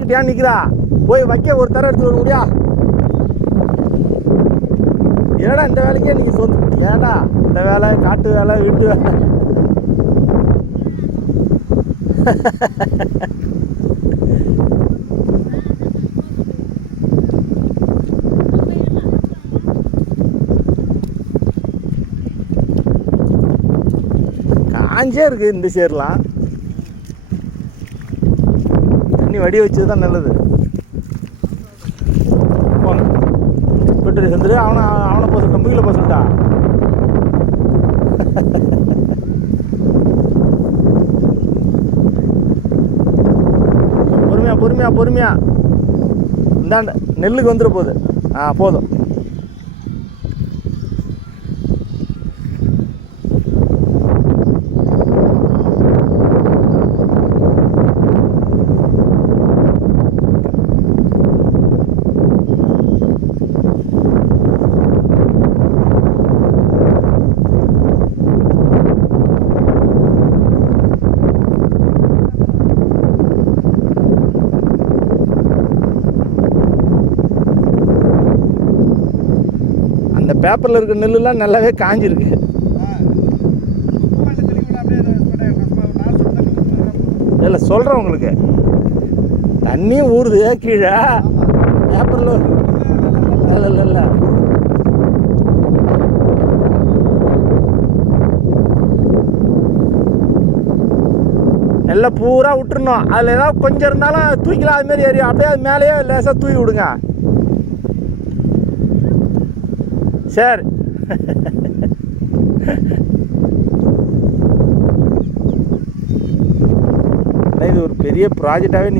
வச்சுக்கிட்டியா நிற்கிறா போய் வைக்க ஒரு தர எடுத்து வர முடியா? ஏடா இந்த வேலைக்கே நீங்கள் சொந்த ஏடா இந்த வேலை காட்டு வேலை வீட்டு வேலை காஞ்சே இருக்குது இந்த சேர்லாம். தண்ணி வடி வச்சது தான் நல்லது. போங்க பெட்ரோல் செஞ்சுட்டு அவனை போக சொல்லிட்டா, முகில போக சொல்லிட்டா. பொறுமையா இந்தாண்ட நெல்லுக்கு வந்துட போகுது. போதும். பேப்பரில் இருக்கிற நெல்லுலாம் நல்லாவே காஞ்சிருக்கு. இல்லை சொல்கிறேன் உங்களுக்கு, தண்ணியும் ஊறுது கீழே பேப்பரில். இல்லை நெல்லை பூரா விட்டுருணும். அதில் ஏதாவது கொஞ்சம் இருந்தாலும் தூக்கிலாம் அதுமாரி ஏறி அப்படியே அது மேலேயே லேசாக தூக்கி விடுங்க. சரி. இது ஒரு பெரிய ப்ராஜெக்டாகவே